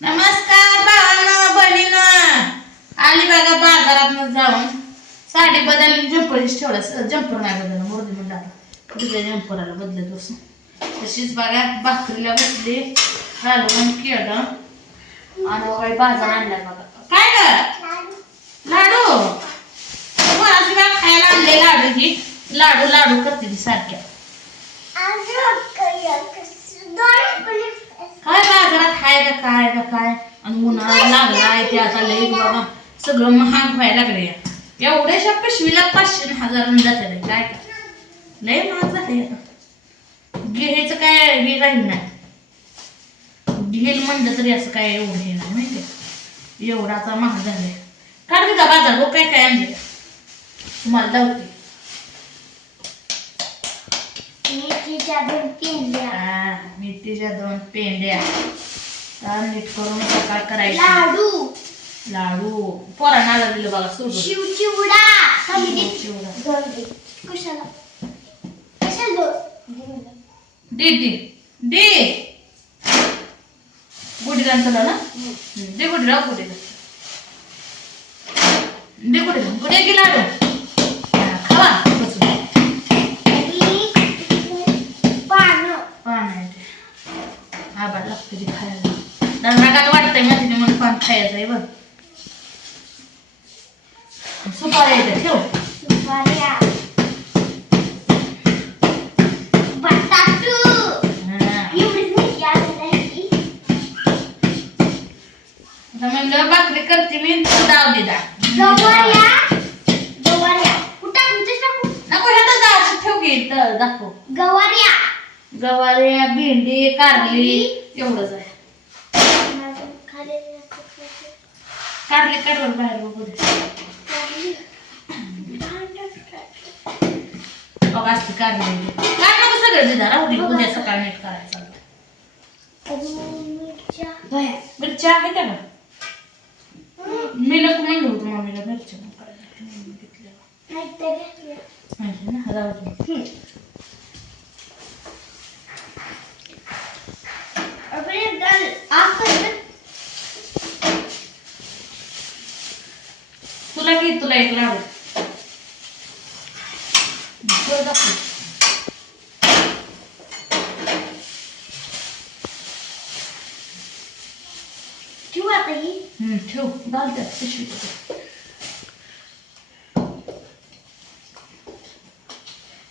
नमस्कार भावांनो बहिणींनो, आली बघा बाजारात जाऊन साडी बदलून जम्परीच ठेवला. जम्पर नाही बदलला, मोरदी म्हणलं आता कुठे जम्पराला बदलत बसून. तशीच बघा भाकरीला बसली, घालून केलं आणि काही बाजार आणला बघा. काय ग लाडू कोणाची बा खायला आणले लाडू. ही लाडू लाडू करते ती सारख्या. काय बाजारात खाय का काय का काय आणि उन्हाळा लागलाय ते आता लई बघा सगळं महाग व्हायला लागले. एवढ्याशा पिशवीला 500 1000 जाते. काय का लय महाग झाले. आता घ्यायचं काय हे राहील नाही. घेल म्हणलं तरी असं काय एवढं हे नाही माहिती. एवढा आता महाग झाले. काढ तिचा बाजार बघ काय काय आणले तुम्हाला लावते. मेथीच्या 2 पेंड्या नीट करून सकाळ करायची. लाडू लाडू पोरांना आला दिलं बघा सोडून. चिवडा कशाला कशाला दे दे दे गुडीला चला ना दे गुडीला गुडीला दे गुडीला गुडे की लाडू खावा बसून. आबाद लागते ती खायला. रागात वाटतंय माहिती म्हणून पान खायचं आहे बघ. सुपाऱ्या येते ठेव. सुपाऱ्या बटाटू आता म्हणलं भाकरी करते मी डाव दे दा. गवाऱ्या गवाऱ्या कुठं नको ह्यात जाऊ ठेव की तर दाखव. गवाऱ्या गवाऱ्या भेंडी कारली एवढंच आहे. कारली कडवर बाहेर बघू बघा असते कारली. काय नको सगळं दिदा राहू दे उद्या सकाळ नीट करायचं. मिरच्या आहे त्या का मी नको म्हणलं होतं मम्मीला मिरच्या माहिती ना राहू दे. तुला की तुला एक लाडू ठेवू आता ही ठेव घाल त्यात पिशवीत.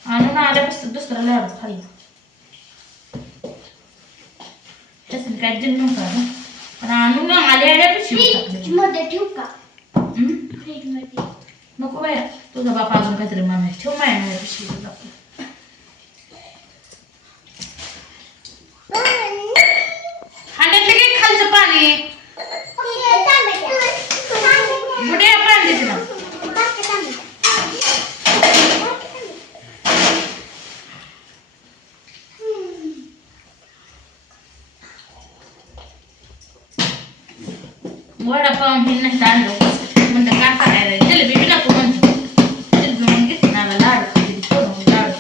आणून आल्यापासून दुसरा लाडू खाल्ला. त्याचं काय जिन नव्हता ना पण आणून आल्या पिशवी मध्ये ठेवू का. नको बाया तुझा बापा अजून काहीतरी म्हणायचं ठेव माया पिशवी. हांड्यातलं काही खालचं पाणी कुठे पाणी देते ना. वडापाव हे नाही आणलं म्हणलं काय करायला जलेबी बी नको म्हणतो. जलेबी घेते ना लाडू खाली करून लाडू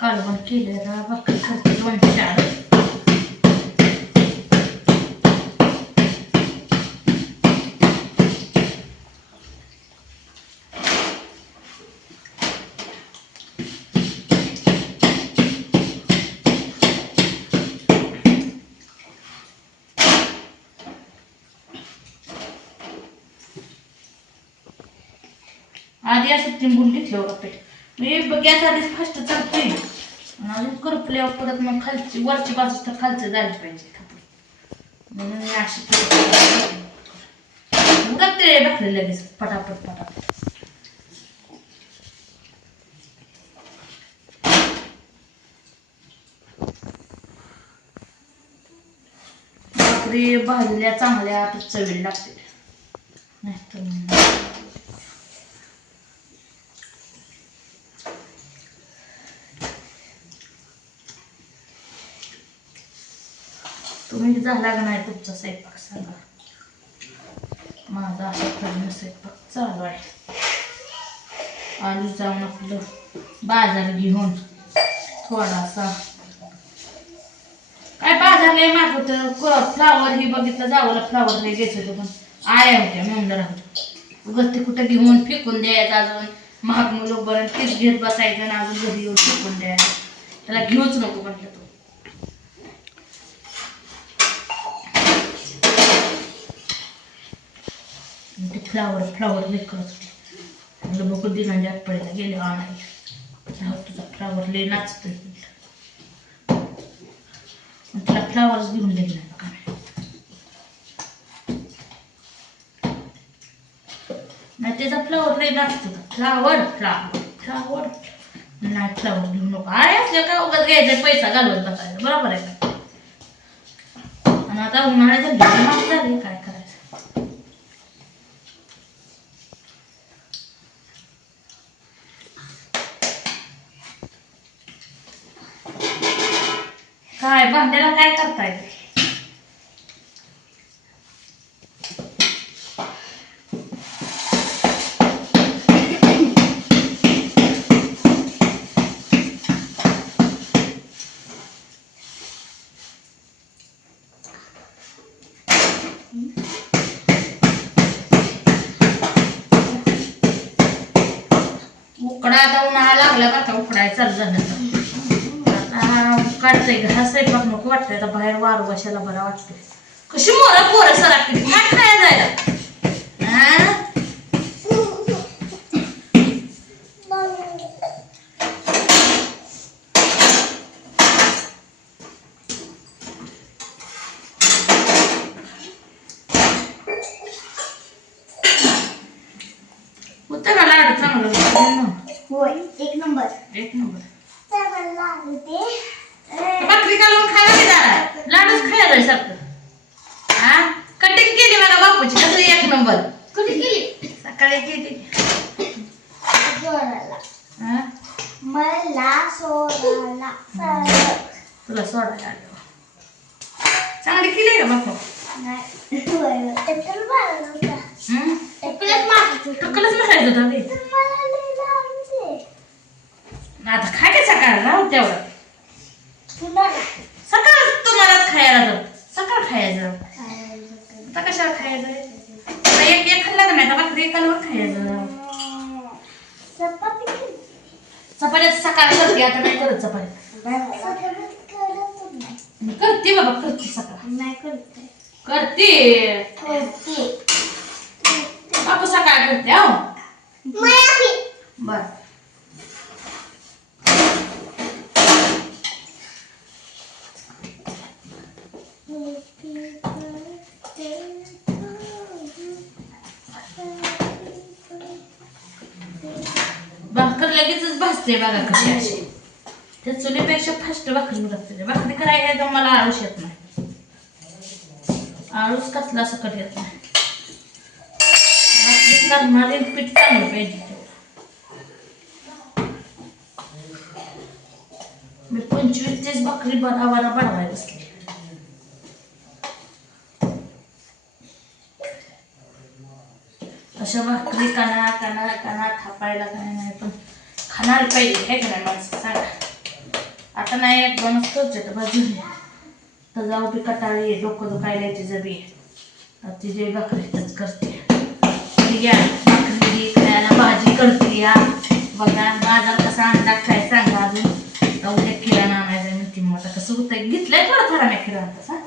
कालवण केलं भाकरी करते 2-4. आधी असं तिंबून घेतलं बघा पीठ. मी गॅस आधीच फास्ट चालते आणि अजून करपल्यावर परत मग खालची वरची बाजू तर खालचं झाली पाहिजे म्हणून मी अशी करते भाकरी लगेच पटापट पटापट. भाकरी भाजल्या चांगल्या तर चवीला लागते नाही तर तुम्ही झाला का नाही तुमचा स्वयंपाक सांगा. माझा असा स्वयंपाक चालू आहे. आलू जाऊन आपलं बाजार घेऊन थोडासा लय माग होतं फ्लावर ही बघितलं जावं फ्लावर नाही घ्यायचं होतं पण आया होत्या म्हणून राहतो गस्ती कुठं घेऊन फेकून द्यायचं अजून महाग मुलं बरं तीच घेत बसायचं ना अजून घरी येऊन फेकून द्यायचं त्याला घेऊच नको म्हटलं तो ते फ्लावर लेट करत होते म्हणलं बघू दिनांच्या आठवड्याला गेले आणायला तुझा फ्लावर लय नाचतोय त्याला फ्लावर्स घेऊन दिले नाही का नाही त्याचा फ्लावर लय नाचतो फ्लावर नाही फ्लावर घेऊन नको आहे असल्या का उगाच घ्यायचं पैसा घालवत बसायचा बरोबर आहे का आणि आता उन्हाळ्यात झाले काय करायचं काय भांड्याला काय करताय उकडा आता उन्हाळा लागला बरं का उकडाय चालू झालं काढतंय घास स्वयंपाक नको वाटतंय आता बाहेर वारू बसायला बरं वाटतंय कशी पोरं सराकली काय खाया जायला होतं का लाडू चांगलं होय एक नंबर भाकरी घालून खायला की जरा लाडूच खायला सारखं हा कटिंग केली मला बापूची कसं एक नंबर कुठे गेली सकाळी केली हा मला सोडायला तुला सोडायला आलं चांगली केली का बापू नाही टक्कल मारत होता टक्कलच मारायचं होतं ते आता खाय काय सकाळ राहू तेवढं सकाळ तुम्हालाच खायला जाऊ सकाळ खायचं आता कशाला खायचं एक खाल्ला का नाही तर भाकरी एकाला खायचं चपात्या सकाळ करते आता नाही करत चपात्या करते बाबा करते सकाळ नाही करते करते बापू सकाळ करते हो बर भाकर लगेचच भाजते बघा कशी अशी त्या चुलीपेक्षा फास्ट भाकरी लागते भाकरी करायला एकदम मला आळूस येत नाही आळूस कसला सकट येत नाही भाकरी करणारे पीठ चांगलं पाहिजे मी 25-30 भाकरी बराबरा बनवायला बसले अशा भाकरी कणा थापायला काय नाही पण खाणार पाहिजे हे का नाही माणसं सांगा आता नाही एक दोनच करते बाजूने तर जाऊ बी कटाळी डोकं दुखायला याची जबी ती जे भाकरीच करते या भाकरी खायला भाजी करते या बघा बाजार कसा अंडा काय सांगा अजून उद्या किराणा आणायचा म्हणते मग आता कसं होतं घेतलंय थोडा मी किराणा तसा